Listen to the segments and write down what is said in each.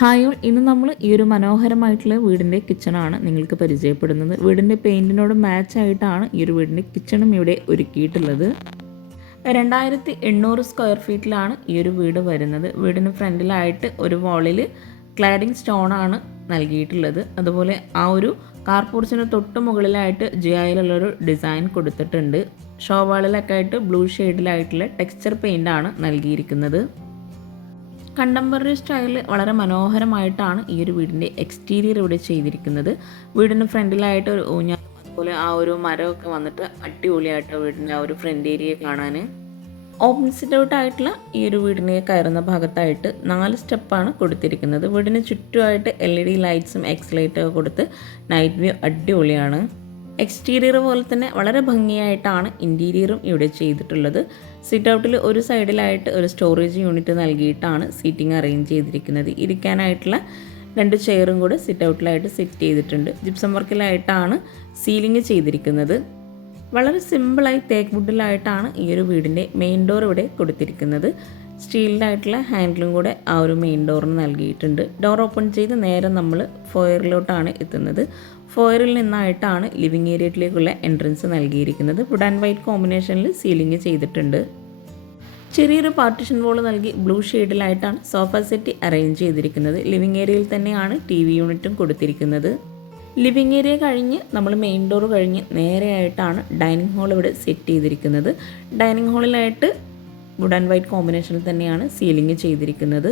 Hi all. ഇന്ന് നമ്മൾ ഈ ഒരു മനോഹരമായിട്ടുള്ള വീടിന്റെ കിച്ചണാണ് നിങ്ങൾക്ക് പരിചയപ്പെടുന്നത്. വീടിന്റെ പെയിന്റിനോട് മാച്ച് ആയിട്ടാണ് ഈ ഒരു വീടിന്റെ കിച്ചണും ഇവിടെ ഒരുക്കിയിട്ടുള്ളത്. രണ്ടായിരത്തി എണ്ണൂറ് സ്ക്വയർ ഫീറ്റിലാണ് ഈ ഒരു വീട് വരുന്നത്. വീടിന് ഫ്രണ്ടിലായിട്ട് ഒരു വാളിൽ ക്ലാഡിംഗ് സ്റ്റോണാണ് നൽകിയിട്ടുള്ളത്. അതുപോലെ ആ ഒരു കാർപോർച്ചിന് തൊട്ട് മുകളിലായിട്ട് ജിയായിലുള്ളൊരു ഡിസൈൻ കൊടുത്തിട്ടുണ്ട്. ഷോവാളിലൊക്കെ ആയിട്ട് ബ്ലൂ ഷെയ്ഡിലായിട്ടുള്ള ടെക്സ്ചർ പെയിന്റാണ് നൽകിയിരിക്കുന്നത്. കണ്ടംപററി സ്റ്റൈലിൽ വളരെ മനോഹരമായിട്ടാണ് ഈ ഒരു വീടിന്റെ എക്സ്റ്റീരിയർ ഇവിടെ ചെയ്തിരിക്കുന്നത്. വീടിന് ഫ്രണ്ടിലായിട്ട് ഒരു ഊഞ്ഞാൽ അതുപോലെ ആ ഒരു മരമൊക്കെ വന്നിട്ട് അടിപൊളിയായിട്ട് വീടിന്റെ ആ ഒരു ഫ്രണ്ട് ഏരിയ കാണാൻ. ഓപ്പൺ ഔട്ടായിട്ടുള്ള ഈ ഒരു വീടിനെ കയറുന്ന ഭാഗത്തായിട്ട് നാല് സ്റ്റെപ്പാണ് കൊടുത്തിരിക്കുന്നത്. വീടിന് ചുറ്റുമായിട്ട് എൽ ഇ ഡി ലൈറ്റ്സും എക്സ് ലൈറ്റൊക്കെ കൊടുത്ത് നൈറ്റ് വ്യൂ അടിപൊളിയാണ്. എക്സ്റ്റീരിയർ പോലെ തന്നെ വളരെ ഭംഗിയായിട്ടാണ് ഇന്റീരിയറും ഇവിടെ ചെയ്തിട്ടുള്ളത്. സിറ്റ് ഔട്ടിൽ ഒരു സൈഡിലായിട്ട് ഒരു സ്റ്റോറേജ് യൂണിറ്റ് നൽകിയിട്ടാണ് സീറ്റിംഗ് അറേഞ്ച് ചെയ്തിരിക്കുന്നത്. ഇരിക്കാനായിട്ടുള്ള രണ്ട് ചെയറും കൂടെ സിറ്റ് ഔട്ടിലായിട്ട് സെറ്റ് ചെയ്തിട്ടുണ്ട്. ജിപ്സം വർക്കിലായിട്ടാണ് സീലിംഗ് ചെയ്തിരിക്കുന്നത്. വളരെ സിമ്പിളായി തേക്ക് വുഡിലായിട്ടാണ് ഈ ഒരു വീടിന്റെ മെയിൻ ഡോർ ഇവിടെ കൊടുത്തിരിക്കുന്നത്. സ്റ്റീലിലായിട്ടുള്ള ഹാൻഡിലും കൂടെ ആ ഒരു മെയിൻ ഡോറിന് നൽകിയിട്ടുണ്ട്. ഡോർ ഓപ്പൺ ചെയ്ത് നേരെ നമ്മൾ ഫോയറിലോട്ടാണ് എത്തുന്നത്. ഫോയറിൽ നിന്നായിട്ടാണ് ലിവിങ് ഏരിയയിലേക്കുള്ള എൻട്രൻസ് നൽകിയിരിക്കുന്നത്. വുഡ് ആൻഡ് വൈറ്റ് കോമ്പിനേഷനിൽ സീലിംഗ് ചെയ്തിട്ടുണ്ട്. ചെറിയൊരു പാർട്ടിഷൻ വോൾ നൽകി ബ്ലൂ ഷെയ്ഡിലായിട്ടാണ് സോഫ സെറ്റ് അറേഞ്ച് ചെയ്തിരിക്കുന്നത്. ലിവിങ് ഏരിയയിൽ തന്നെയാണ് ടി വി യൂണിറ്റും കൊടുത്തിരിക്കുന്നത്. ലിവിങ് ഏരിയ കഴിഞ്ഞ് നമ്മൾ മെയിൻ ഡോർ കഴിഞ്ഞ് നേരെയായിട്ടാണ് ഡൈനിങ് ഹാൾ ഇവിടെ സെറ്റ് ചെയ്തിരിക്കുന്നത്. ഡൈനിങ് ഹാളിലായിട്ട് വുഡ് ആൻഡ് വൈറ്റ് കോമ്പിനേഷനിൽ തന്നെയാണ് സീലിംഗ് ചെയ്തിരിക്കുന്നത്.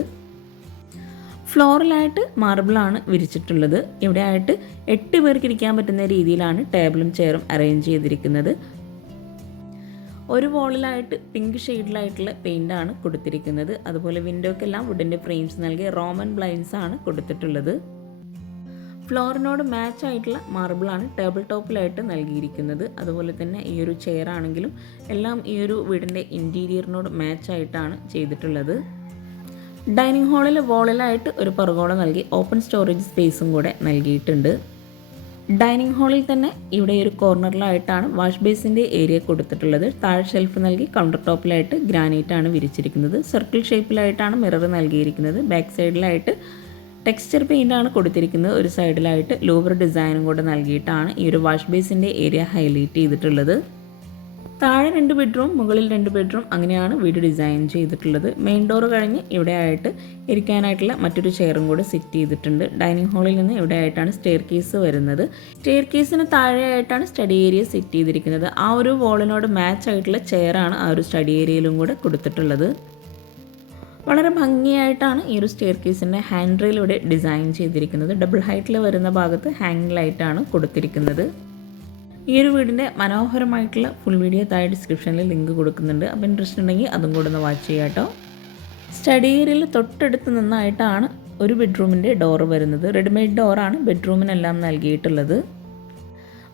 ഫ്ലോറിലായിട്ട് മാർബിളാണ് വിരിച്ചിട്ടുള്ളത്. ഇവിടെ ആയിട്ട് എട്ട് പേർക്ക് ഇരിക്കാൻ പറ്റുന്ന രീതിയിലാണ് ടേബിളും ചെയറും അറേഞ്ച് ചെയ്തിരിക്കുന്നത്. ഒരു വോളിലായിട്ട് പിങ്ക് ഷെയ്ഡിലായിട്ടുള്ള പെയിന്റാണ് കൊടുത്തിരിക്കുന്നത്. അതുപോലെ വിൻഡോക്കെല്ലാം വുഡിന്റെ ഫ്രെയിംസ് നൽകി റോമൻ ബ്ലൈൻസ് ആണ് കൊടുത്തിട്ടുള്ളത്. ഫ്ലോറിനോട് മാച്ച് ആയിട്ടുള്ള മാർബിളാണ് ടേബിൾ ടോപ്പിലായിട്ട് നൽകിയിരിക്കുന്നത്. അതുപോലെ തന്നെ ഈ ഒരു ചെയർ ആണെങ്കിലും എല്ലാം ഈ ഒരു വീടിന്റെ ഇന്റീരിയറിനോട് മാച്ച് ആയിട്ടാണ് ചെയ്തിട്ടുള്ളത്. ഡൈനിങ് ഹാളിൽ വോളിലായിട്ട് ഒരു പെർഗോള നൽകി ഓപ്പൺ സ്റ്റോറേജ് സ്പേസും കൂടെ നൽകിയിട്ടുണ്ട്. ഡൈനിങ് ഹാളിൽ തന്നെ ഇവിടെ ഒരു കോർണറിലായിട്ടാണ് വാഷ് ബേസിന്റെ ഏരിയ കൊടുത്തിട്ടുള്ളത്. താഴെ ഷെൽഫ് നൽകി കൗണ്ടർ ടോപ്പിലായിട്ട് ഗ്രാനൈറ്റാണ് വിരിച്ചിരിക്കുന്നത്. സർക്കിൾ ഷേപ്പിലായിട്ടാണ് മിറർ നൽകിയിരിക്കുന്നത്. ബാക്ക് സൈഡിലായിട്ട് ടെക്സ്ചർ പെയിന്റാണ് കൊടുത്തിരിക്കുന്നത്. ഒരു സൈഡിലായിട്ട് ലൂവർ ഡിസൈനും കൂടെ നൽകിയിട്ടാണ് ഈ ഒരു വാഷ് ബേസിന്റെ ഏരിയ ഹൈലൈറ്റ് ചെയ്തിട്ടുള്ളത്. താഴെ രണ്ട് ബെഡ്റൂം മുകളിൽ രണ്ട് ബെഡ്റൂം അങ്ങനെയാണ് വീട് ഡിസൈൻ ചെയ്തിട്ടുള്ളത്. മെയിൻ ഡോർ കഴിഞ്ഞ് ഇവിടെ ആയിട്ട് ഇരിക്കാനായിട്ടുള്ള മറ്റൊരു ചെയറും കൂടെ സെറ്റ് ചെയ്തിട്ടുണ്ട്. ഡൈനിങ് ഹാളിൽ നിന്ന് ഇവിടെ ആയിട്ടാണ് സ്റ്റെയർ കേസ് വരുന്നത് സ്റ്റെയർ കേസിന് താഴെയായിട്ടാണ് സ്റ്റഡി ഏരിയ സെറ്റ് ചെയ്തിരിക്കുന്നത്. ആ ഒരു വോളിനോട് മാച്ച് ആയിട്ടുള്ള ചെയറാണ് ആ ഒരു സ്റ്റഡി ഏരിയയിലും കൂടെ കൊടുത്തിട്ടുള്ളത്. വളരെ ഭംഗിയായിട്ടാണ് ഈ ഒരു സ്റ്റെയർ കേസിന്റെ ഹാൻഡ് റെയിൽ ഇവിടെ ഡിസൈൻ ചെയ്തിരിക്കുന്നത്. ഡബിൾ ഹൈറ്റിൽ വരുന്ന ഭാഗത്ത് ഹാങ് ലൈറ്റാണ് കൊടുത്തിരിക്കുന്നത്. ഈ ഒരു വീടിന്റെ മനോഹരമായിട്ടുള്ള ഫുൾ വീഡിയോ താഴെ ഡിസ്ക്രിപ്ഷനിൽ ലിങ്ക് കൊടുക്കുന്നുണ്ട്. അപ്പോൾ ഇൻട്രസ്റ്റ് ഉണ്ടെങ്കിൽ അതും കൂടെ ഒന്ന് വാച്ച് ചെയ്യാം കേട്ടോ സ്റ്റഡി ഏരിയയിൽ തൊട്ടടുത്ത് നിന്നായിട്ടാണ് ഒരു ബെഡ്റൂമിന്റെ ഡോറ് വരുന്നത്. റെഡിമെയ്ഡ് ഡോറാണ് ബെഡ്റൂമിനെല്ലാം നൽകിയിട്ടുള്ളത്.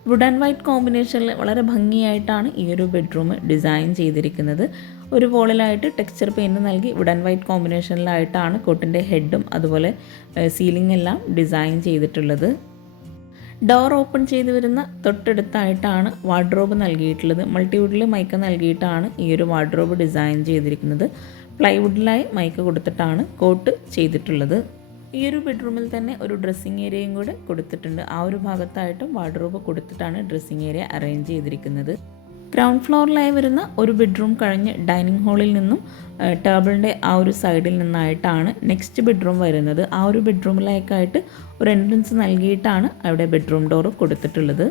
വുഡ് ആൻഡ് വൈറ്റ് കോമ്പിനേഷനിൽ വളരെ ഭംഗിയായിട്ടാണ് ഈ ഒരു ബെഡ്റൂം ഡിസൈൻ ചെയ്തിരിക്കുന്നത്. ഒരു വോളിലായിട്ട് ടെക്സ്ചർ പെയിന്റ് നൽകി വുഡ് ആൻഡ് വൈറ്റ് കോമ്പിനേഷനിലായിട്ടാണ് കോട്ടിന്റെ ഹെഡും അതുപോലെ സീലിംഗ് എല്ലാം ഡിസൈൻ ചെയ്തിട്ടുള്ളത്. ഡോർ ഓപ്പൺ ചെയ്ത് വരുന്ന തൊട്ടടുത്തായിട്ടാണ് വാർഡ്രോബ് നൽകിയിട്ടുള്ളത്. മൾട്ടിവുഡിൽ മൈക്ക നൽകിയിട്ടാണ് ഈ ഒരു വാർഡ്രോബ് ഡിസൈൻ ചെയ്തിരിക്കുന്നത്. പ്ലൈവുഡിലായി മൈക്ക് കൊടുത്തിട്ടാണ് കോട്ട് ചെയ്തിട്ടുള്ളത്. ഈ ഒരു ബെഡ്റൂമിൽ തന്നെ ഒരു ഡ്രസ്സിങ് ഏരിയയും കൂടെ കൊടുത്തിട്ടുണ്ട്. ആ ഒരു ഭാഗത്തായിട്ടും വാർഡ്രോബ് കൊടുത്തിട്ടാണ് ഡ്രസ്സിങ് ഏരിയ അറേഞ്ച് ചെയ്തിരിക്കുന്നത്. ഗ്രൗണ്ട് ഫ്ലോറിലായി വരുന്ന ഒരു ബെഡ്റൂം കഴിഞ്ഞ് ഡൈനിങ് ഹാളിൽ നിന്നും ടേബിളിന്റെ ആ ഒരു സൈഡിൽ നിന്നായിട്ടാണ് നെക്സ്റ്റ് ബെഡ്റൂം വരുന്നത്. ആ ഒരു ബെഡ്റൂമിലേക്കായിട്ട് ഒരു എൻട്രൻസ് നൽകിയിട്ടാണ് അവിടെ ബെഡ്റൂം ഡോർ കൊടുത്തിട്ടുള്ളത്.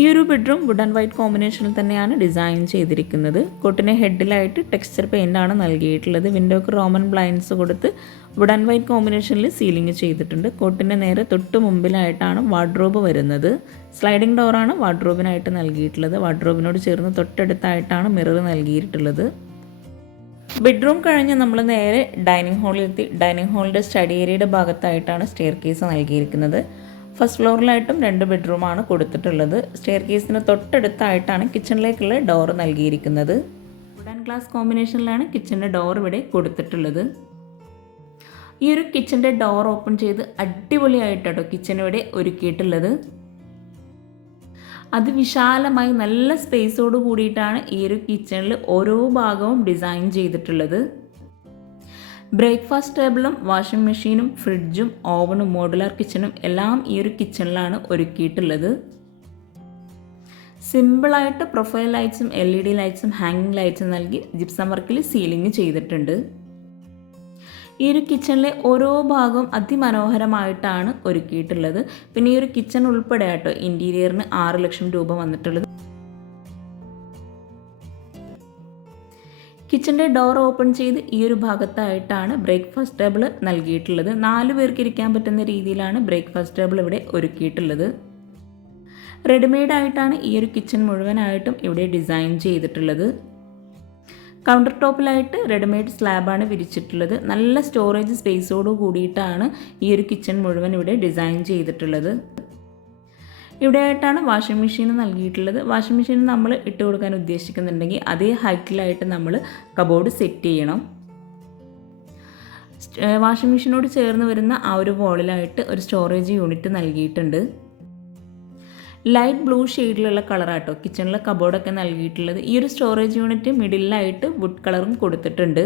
ഈ ഒരു ബെഡ്റൂം വുഡ് ആൻഡ് വൈറ്റ് കോമ്പിനേഷനിൽ തന്നെയാണ് ഡിസൈൻ ചെയ്തിരിക്കുന്നത്. കൊട്ടിനെ ഹെഡിലായിട്ട് ടെക്സ്ചർ പെയിന്റാണ് നൽകിയിട്ടുള്ളത്. വിൻഡോക്ക് റോമൻ ബ്ലൈൻസ് കൊടുത്ത് വുഡ് ആൻഡ് വൈറ്റ് കോമ്പിനേഷനിൽ സീലിംഗ് ചെയ്തിട്ടുണ്ട്. കോട്ടിന്റെ നേരെ തൊട്ട് മുമ്പിലായിട്ടാണ് വാർഡ്രോബ് വരുന്നത്. സ്ലൈഡിംഗ് ഡോറാണ് വാർഡ്രോബിനായിട്ട് നൽകിയിട്ടുള്ളത്. വാർഡ്രോബിനോട് ചേർന്ന് തൊട്ടടുത്തായിട്ടാണ് മിറർ നൽകിയിട്ടുള്ളത്. ബെഡ്റൂം കഴിഞ്ഞ് നമ്മൾ നേരെ ഡൈനിങ് ഹാളിലെത്തി ഡൈനിങ് ഹാളിന്റെ സ്റ്റഡി ഏരിയയുടെ ഭാഗത്തായിട്ടാണ് സ്റ്റെയർ കേസ് നൽകിയിരിക്കുന്നത് ഫസ്റ്റ് ഫ്ലോറിലായിട്ടും രണ്ട് ബെഡ്റൂമാണ് കൊടുത്തിട്ടുള്ളത്. സ്റ്റെയർ കേസിന് തൊട്ടടുത്തായിട്ടാണ് കിച്ചണിലേക്കുള്ള ഡോർ നൽകിയിരിക്കുന്നത്. വുഡൻ ഗ്ലാസ് കോമ്പിനേഷനിലാണ് കിച്ചണിന്റെ ഡോർ ഇവിടെ കൊടുത്തിട്ടുള്ളത്. ഈ ഒരു കിച്ചന്റെ ഡോർ ഓപ്പൺ ചെയ്ത് അടിപൊളിയായിട്ടോ കിച്ചൺ ഇവിടെ ഒരുക്കിയിട്ടുള്ളത്. അത് വിശാലമായി നല്ല സ്പേസോട് കൂടിയിട്ടാണ് ഈ ഒരു കിച്ചണിൽ ഓരോ ഭാഗവും ഡിസൈൻ ചെയ്തിട്ടുള്ളത്. ബ്രേക്ക്ഫാസ്റ്റ് ടേബിളും വാഷിംഗ് മെഷീനും ഫ്രിഡ്ജും ഓവനും മോഡുലാർ കിച്ചണും എല്ലാം ഈ ഒരു കിച്ചണിലാണ് ഒരുക്കിയിട്ടുള്ളത്. സിമ്പിളായിട്ട് പ്രൊഫൈൽ ലൈറ്റ്സും എൽ ഇ ഡി ലൈറ്റ്സും ഹാങ്ങിങ് ലൈറ്റ്സും നൽകി ജിപ്സം വർക്കിൽ സീലിംഗ് ചെയ്തിട്ടുണ്ട്. ഈ ഒരു കിച്ചണിലെ ഓരോ ഭാഗവും അതിമനോഹരമായിട്ടാണ് ഒരുക്കിയിട്ടുള്ളത്. പിന്നെ ഈ ഒരു കിച്ചൺ ഉൾപ്പെടെ ആട്ടോ ഇന്റീരിയറിന് ആറ് ലക്ഷം രൂപ വന്നിട്ടുള്ളത്. കിച്ചന്റെ ഡോർ ഓപ്പൺ ചെയ്ത് ഈ ഒരു ഭാഗത്തായിട്ടാണ് ബ്രേക്ക്ഫാസ്റ്റ് ടേബിൾ നൽകിയിട്ടുള്ളത്. നാല് പേർക്ക് ഇരിക്കാൻ പറ്റുന്ന രീതിയിലാണ് ബ്രേക്ക്ഫാസ്റ്റ് ടേബിൾ ഇവിടെ ഒരുക്കിയിട്ടുള്ളത്. റെഡിമെയ്ഡായിട്ടാണ് ഈ ഒരു കിച്ചൺ മുഴുവനായിട്ടും ഇവിടെ ഡിസൈൻ ചെയ്തിട്ടുള്ളത്. കൗണ്ടർ ടോപ്പിലായിട്ട് റെഡിമെയ്ഡ് സ്ലാബാണ് വിരിച്ചിട്ടുള്ളത്. നല്ല സ്റ്റോറേജ് സ്പേസോട് കൂടിയിട്ടാണ് ഈ ഒരു കിച്ചൺ മുഴുവൻ ഇവിടെ ഡിസൈൻ ചെയ്തിട്ടുള്ളത്. ഇവിടെ ആയിട്ടാണ് വാഷിംഗ് മെഷീൻ നൽകിയിട്ടുള്ളത്. വാഷിംഗ് മെഷീൻ നമ്മൾ ഇട്ട് കൊടുക്കാൻ ഉദ്ദേശിക്കുന്നുണ്ടെങ്കിൽ അതേ ഹൈറ്റിലായിട്ട് നമ്മൾ കബോർഡ് സെറ്റ് ചെയ്യണം. വാഷിംഗ് മെഷീനോട് ചേർന്ന് വരുന്ന ആ ഒരു വോളിലായിട്ട് ഒരു സ്റ്റോറേജ് യൂണിറ്റ് നൽകിയിട്ടുണ്ട്. ലൈറ്റ് ബ്ലൂ ഷെയ്ഡിലുള്ള കളറാട്ടോ. കിച്ചണിലെ കബോർഡൊക്കെ നൽകിയിട്ടുള്ളത്. ഈ ഒരു സ്റ്റോറേജ് യൂണിറ്റ് മിഡിലായിട്ട് വുഡ് കളറും കൊടുത്തിട്ടുണ്ട്.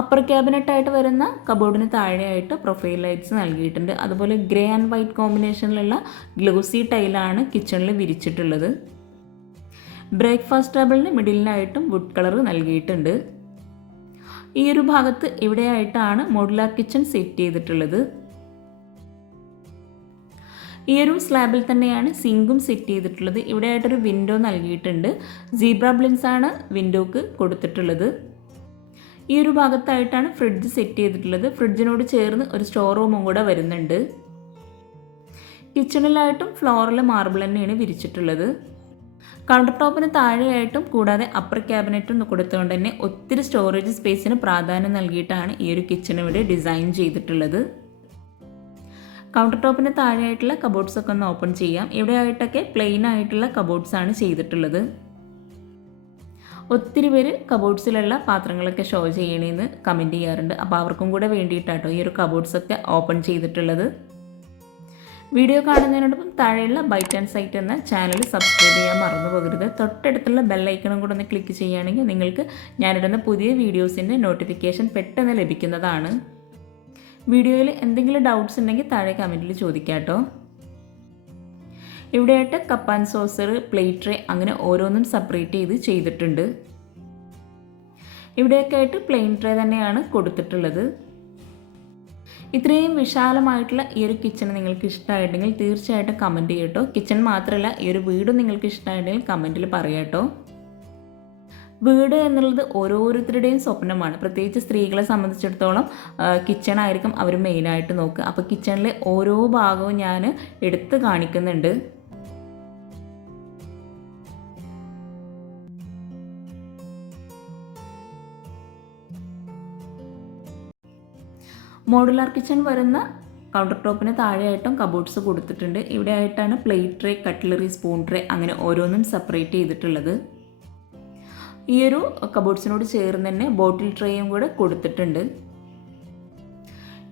അപ്പർ ക്യാബിനറ്റായിട്ട് വരുന്ന കബോർഡിന് താഴെയായിട്ട് പ്രൊഫൈൽ ലൈറ്റ്സ് നൽകിയിട്ടുണ്ട്. അതുപോലെ ഗ്രേ ആൻഡ് വൈറ്റ് കോമ്പിനേഷനിലുള്ള ഗ്ലോസി ടൈലാണ് കിച്ചണിൽ വിരിച്ചിട്ടുള്ളത്. ബ്രേക്ക്ഫാസ്റ്റ് ടേബിളിന് മിഡിലിനായിട്ടും വുഡ് കളർ നൽകിയിട്ടുണ്ട്. ഈ ഒരു ഭാഗത്ത് ഇവിടെയായിട്ടാണ് മോഡുലാർ കിച്ചൺ സെറ്റ് ചെയ്തിട്ടുള്ളത്. ഈ ഒരു സ്ലാബിൽ തന്നെയാണ് സിങ്കും സെറ്റ് ചെയ്തിട്ടുള്ളത്. ഇവിടെ ആയിട്ടൊരു വിൻഡോ നൽകിയിട്ടുണ്ട്. സീബ്ര ബ്ലിൻസ് ആണ് വിൻഡോക്ക് കൊടുത്തിട്ടുള്ളത്. ഈ ഒരു ഭാഗത്തായിട്ടാണ് ഫ്രിഡ്ജ് സെറ്റ് ചെയ്തിട്ടുള്ളത്. ഫ്രിഡ്ജിനോട് ചേർന്ന് ഒരു സ്റ്റോർ റൂമും കൂടെ വരുന്നുണ്ട്. കിച്ചണിലായിട്ടും ഫ്ലോറിൽ മാർബിൾ തന്നെയാണ് വിരിച്ചിട്ടുള്ളത്. കൗണ്ടർ ടോപ്പിന് താഴെയായിട്ടും കൂടാതെ അപ്പർ ക്യാബിനറ്റും കൊടുത്തുകൊണ്ട് തന്നെ ഒത്തിരി സ്റ്റോറേജ് സ്പേസിന് പ്രാധാന്യം നൽകിയിട്ടാണ് ഈ ഒരു കിച്ചൺ ഇവിടെ ഡിസൈൻ ചെയ്തിട്ടുള്ളത്. കൗണ്ടർ ടോപ്പിന് താഴെയായിട്ടുള്ള കബോർഡ്സ് ഒക്കെ ഒന്ന് ഓപ്പൺ ചെയ്യാം. ഇവിടെ ആയിട്ടൊക്കെ പ്ലെയിൻ ആയിട്ടുള്ള കബോർഡ്സ് ആണ് ചെയ്തിട്ടുള്ളത്. ഒത്തിരി പേര് കബോർഡ്സിലുള്ള പാത്രങ്ങളൊക്കെ ഷോ ചെയ്യണേന്ന് കമന്റ് ചെയ്യാറുണ്ട്. അപ്പോൾ അവർക്കും കൂടെ വേണ്ടിയിട്ടാട്ടോ ഈ ഒരു കബോർഡ്സൊക്കെ ഓപ്പൺ ചെയ്തിട്ടുള്ളത്. വീഡിയോ കാണുന്നതിനോടൊപ്പം താഴെയുള്ള ബൈറ്റ് ആൻഡ് സൈറ്റ് എന്ന ചാനൽ സബ്സ്ക്രൈബ് ചെയ്യാൻ മറന്നു പോകരുത്. തൊട്ടടുത്തുള്ള ബെല്ലൈക്കണും കൂടെ ഒന്ന് ക്ലിക്ക് ചെയ്യുകയാണെങ്കിൽ നിങ്ങൾക്ക് ഞാനിടുന്ന പുതിയ വീഡിയോസിന്റെ നോട്ടിഫിക്കേഷൻ പെട്ടെന്ന് ലഭിക്കുന്നതാണ്. വീഡിയോയിൽ എന്തെങ്കിലും ഡൗട്ട്സ് ഉണ്ടെങ്കിൽ താഴെ കമന്റിൽ ചോദിക്കാം കേട്ടോ. ഇവിടെയായിട്ട് cup and saucer plate tray അങ്ങനെ ഓരോന്നും സെപ്പറേറ്റ് ചെയ്ത് ചെയ്തിട്ടുണ്ട്. ഇവിടെയൊക്കെ ആയിട്ട് പ്ലെയിൻ ട്രേ തന്നെയാണ് കൊടുത്തിട്ടുള്ളത്. ഇത്രയും വിശാലമായിട്ടുള്ള ഈ ഒരു കിച്ചൺ നിങ്ങൾക്ക് ഇഷ്ടമായിട്ടുണ്ടെങ്കിൽ തീർച്ചയായിട്ടും കമന്റ് ചെയ്യട്ടോ കിച്ചൺ മാത്രമല്ല ഈ ഒരു വീടും നിങ്ങൾക്ക് ഇഷ്ടമായിട്ടുണ്ടെങ്കിൽ കമന്റിൽ പറയാട്ടോ വീട് എന്നുള്ളത് ഓരോരുത്തരുടെയും സ്വപ്നമാണ്. പ്രത്യേകിച്ച് സ്ത്രീകളെ സംബന്ധിച്ചിടത്തോളം കിച്ചൺ ആയിരിക്കും അവർ മെയിനായിട്ട് നോക്കുക. അപ്പോൾ കിച്ചണിലെ ഓരോ ഭാഗവും ഞാൻ എടുത്ത് കാണിക്കുന്നുണ്ട്. മോഡുലാർ കിച്ചൺ വരുന്ന കൗണ്ടർ ടോപ്പിന് താഴെയായിട്ടും കബോർഡ്സ് കൊടുത്തിട്ടുണ്ട്. ഇവിടെ ആയിട്ടാണ് plate tray cutlery spoon tray അങ്ങനെ ഓരോന്നും സെപ്പറേറ്റ് ചെയ്തിട്ടുള്ളത്. ഈ ഒരു കബോർഡ്സിനോട് ചേർന്ന് തന്നെ ബോട്ടിൽ ട്രേയും കൂടെ കൊടുത്തിട്ടുണ്ട്.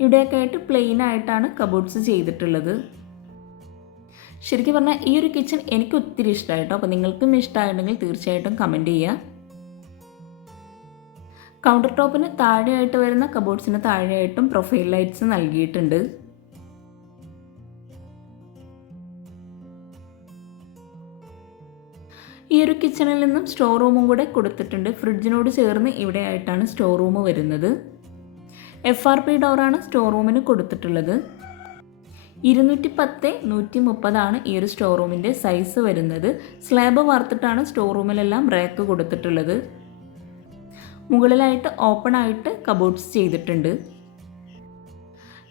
ഇവിടെയൊക്കെ ആയിട്ട് പ്ലെയിൻ ആയിട്ടാണ് കബോർഡ്സ് ചെയ്തിട്ടുള്ളത്. ശരിക്കും പറഞ്ഞാൽ ഈ ഒരു കിച്ചൺ എനിക്ക് ഒത്തിരി ഇഷ്ടമായിട്ടോ അപ്പോൾ നിങ്ങൾക്കും ഇഷ്ടമായിട്ടുണ്ടെങ്കിൽ തീർച്ചയായിട്ടും കമന്റ് ചെയ്യുക കൗണ്ടർ ടോപ്പിന് താഴെയായിട്ട് വരുന്ന കബോർഡ്സിന് താഴെയായിട്ടും പ്രൊഫൈൽ ലൈറ്റ്സ് നൽകിയിട്ടുണ്ട്. ഈ ഒരു കിച്ചണിൽ നിന്നും സ്റ്റോർ റൂമും കൂടെ കൊടുത്തിട്ടുണ്ട്. ഫ്രിഡ്ജിനോട് ചേർന്ന് ഇവിടെ ആയിട്ടാണ് സ്റ്റോർ റൂം വരുന്നത് എഫ് ആർ പി ഡോറാണ് സ്റ്റോർ റൂമിന് കൊടുത്തിട്ടുള്ളത്. ഇരുന്നൂറ്റി പത്ത് നൂറ്റി മുപ്പതാണ് ഈ ഒരു സ്റ്റോർ റൂമിന്റെ സൈസ് വരുന്നത്. സ്ലാബ് വാർത്തിട്ടാണ് സ്റ്റോർ റൂമിലെല്ലാം റാക്ക് കൊടുത്തിട്ടുള്ളത്. മുകളിലായിട്ട് ഓപ്പൺ ആയിട്ട് കബോർഡ്സ് ചെയ്തിട്ടുണ്ട്.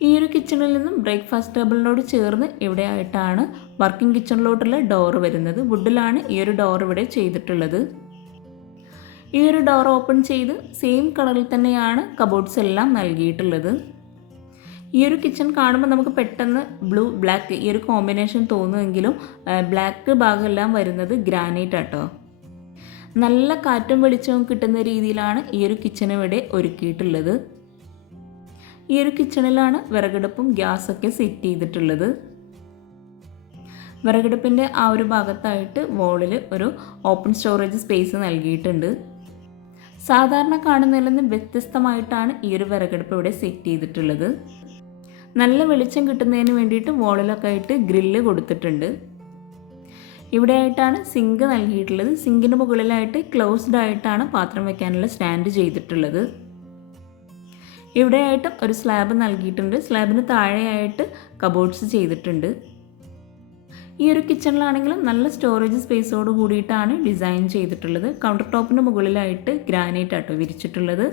ഈ ഒരു കിച്ചണിൽ നിന്നും ബ്രേക്ക്ഫാസ്റ്റ് ടേബിളിനോട് ചേർന്ന് ഇവിടെ ആയിട്ടാണ് വർക്കിംഗ് കിച്ചണിലോട്ടുള്ള ഡോർ വരുന്നത്. വുഡിലാണ് ഈ ഒരു ഡോർ ഇവിടെ ചെയ്തിട്ടുള്ളത്. ഈ ഒരു ഡോർ ഓപ്പൺ ചെയ്ത് സെയിം കളറിൽ തന്നെയാണ് കബോർഡ്സ് എല്ലാം നൽകിയിട്ടുള്ളത്. ഈ ഒരു കിച്ചൺ കാണുമ്പോൾ നമുക്ക് പെട്ടെന്ന് ബ്ലൂ ബ്ലാക്ക് ഈ ഒരു കോമ്പിനേഷൻ തോന്നുമെങ്കിലും ബ്ലാക്ക് ഭാഗമെല്ലാം വരുന്നത് ഗ്രാനൈറ്റ് ആട്ടോ. നല്ല കാറ്റും വെളിച്ചവും കിട്ടുന്ന രീതിയിലാണ് ഈ ഒരു കിച്ചൺ ഇവിടെ ഒരുക്കിയിട്ടുള്ളത്. ഈ ഒരു കിച്ചണിലാണ് വിറകടുപ്പും ഗ്യാസൊക്കെ സെറ്റ് ചെയ്തിട്ടുള്ളത്. വിറകടുപ്പിന്റെ ആ ഒരു ഭാഗത്തായിട്ട് വോളിൽ ഒരു ഓപ്പൺ സ്റ്റോറേജ് സ്പേസ് നൽകിയിട്ടുണ്ട്. സാധാരണ കാണുന്നതിൽ നിന്ന് വ്യത്യസ്തമായിട്ടാണ് ഈ ഒരു വിറകടുപ്പ് ഇവിടെ സെറ്റ് ചെയ്തിട്ടുള്ളത്. നല്ല വെളിച്ചം കിട്ടുന്നതിന് വേണ്ടിയിട്ട് വോളിലൊക്കെ ആയിട്ട് ഗ്രില്ല് കൊടുത്തിട്ടുണ്ട്. ഇവിടെ ആയിട്ടാണ് സിങ്ക് നൽകിയിട്ടുള്ളത്. സിങ്കിന് മുകളിലായിട്ട് ക്ലോസ്ഡ് ആയിട്ടാണ് പാത്രം വെക്കാനുള്ള സ്റ്റാൻഡ് ചെയ്തിട്ടുള്ളത്. ഇവിടെയായിട്ടും ഒരു സ്ലാബ് നൽകിയിട്ടുണ്ട്. സ്ലാബിന് താഴെയായിട്ട് കബോർഡ്സ് ചെയ്തിട്ടുണ്ട്. ഈ ഒരു കിച്ചണിലാണെങ്കിലും നല്ല സ്റ്റോറേജ് സ്പേസോട് കൂടിയിട്ടാണ് ഡിസൈൻ ചെയ്തിട്ടുള്ളത്. കൗണ്ടർ ടോപ്പിന് മുകളിലായിട്ട് ഗ്രാനൈറ്റ് ആട്ടോ വിരിച്ചിട്ടുള്ളത്.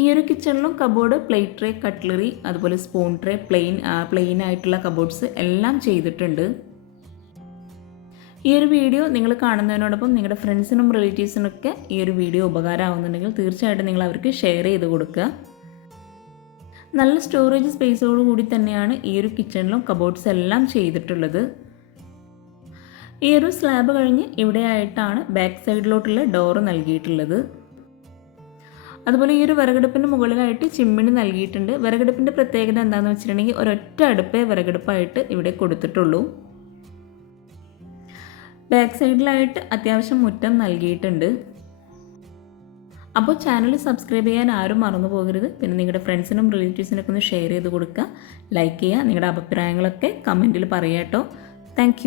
ഈ ഒരു കിച്ചണിലും കബോർഡ് പ്ലേറ്റ് ട്രേ കട്ട്ലറി അതുപോലെ സ്പൂൺ ട്രേ പ്ലെയിൻ പ്ലെയിൻ ആയിട്ടുള്ള കബോർഡ്സ് എല്ലാം ചെയ്തിട്ടുണ്ട്. ഈ ഒരു വീഡിയോ നിങ്ങൾ കാണുന്നതിനോടൊപ്പം നിങ്ങളുടെ ഫ്രണ്ട്സിനും റിലേറ്റീവ്സിനൊക്കെ ഈ ഒരു വീഡിയോ ഉപകാരമാവുന്നുണ്ടെങ്കിൽ തീർച്ചയായിട്ടും നിങ്ങൾ അവർക്ക് ഷെയർ ചെയ്ത് കൊടുക്കുക. നല്ല സ്റ്റോറേജ് സ്പേസോട് കൂടി തന്നെയാണ് ഈ ഒരു കിച്ചണിലും കബോർഡ്സ് എല്ലാം ചെയ്തിട്ടുള്ളത്. ഈ ഒരു സ്ലാബ് കഴിഞ്ഞ് ഇവിടെയായിട്ടാണ് ബാക്ക് സൈഡിലോട്ടുള്ള ഡോറ് നൽകിയിട്ടുള്ളത്. അതുപോലെ ഈ ഒരു വിറകടുപ്പിന്റെ മുകളിലായിട്ട് ചിമ്മിണി നൽകിയിട്ടുണ്ട്. വിറകടുപ്പിന്റെ പ്രത്യേകത എന്താണെന്ന് വെച്ചിട്ടുണ്ടെങ്കിൽ ഒരൊറ്റ അടുപ്പേ വിറകടുപ്പായിട്ട് ഇവിടെ കൊടുത്തിട്ടുള്ളൂ. ബാക്ക് സൈഡിലായിട്ട് അത്യാവശ്യം മുറ്റം നൽകിയിട്ടുണ്ട്. അപ്പോൾ ചാനൽ സബ്സ്ക്രൈബ് ചെയ്യാൻ ആരും മറന്നു പോകരുത്. പിന്നെ നിങ്ങളുടെ ഫ്രണ്ട്സിനും റിലേറ്റീവ്സിനൊക്കെ ഒന്ന് ഷെയർ ചെയ്ത് കൊടുക്കുക. ലൈക്ക് ചെയ്യുക. നിങ്ങളുടെ അഭിപ്രായങ്ങളൊക്കെ കമന്റിൽ പറയാം കേട്ടോ. താങ്ക്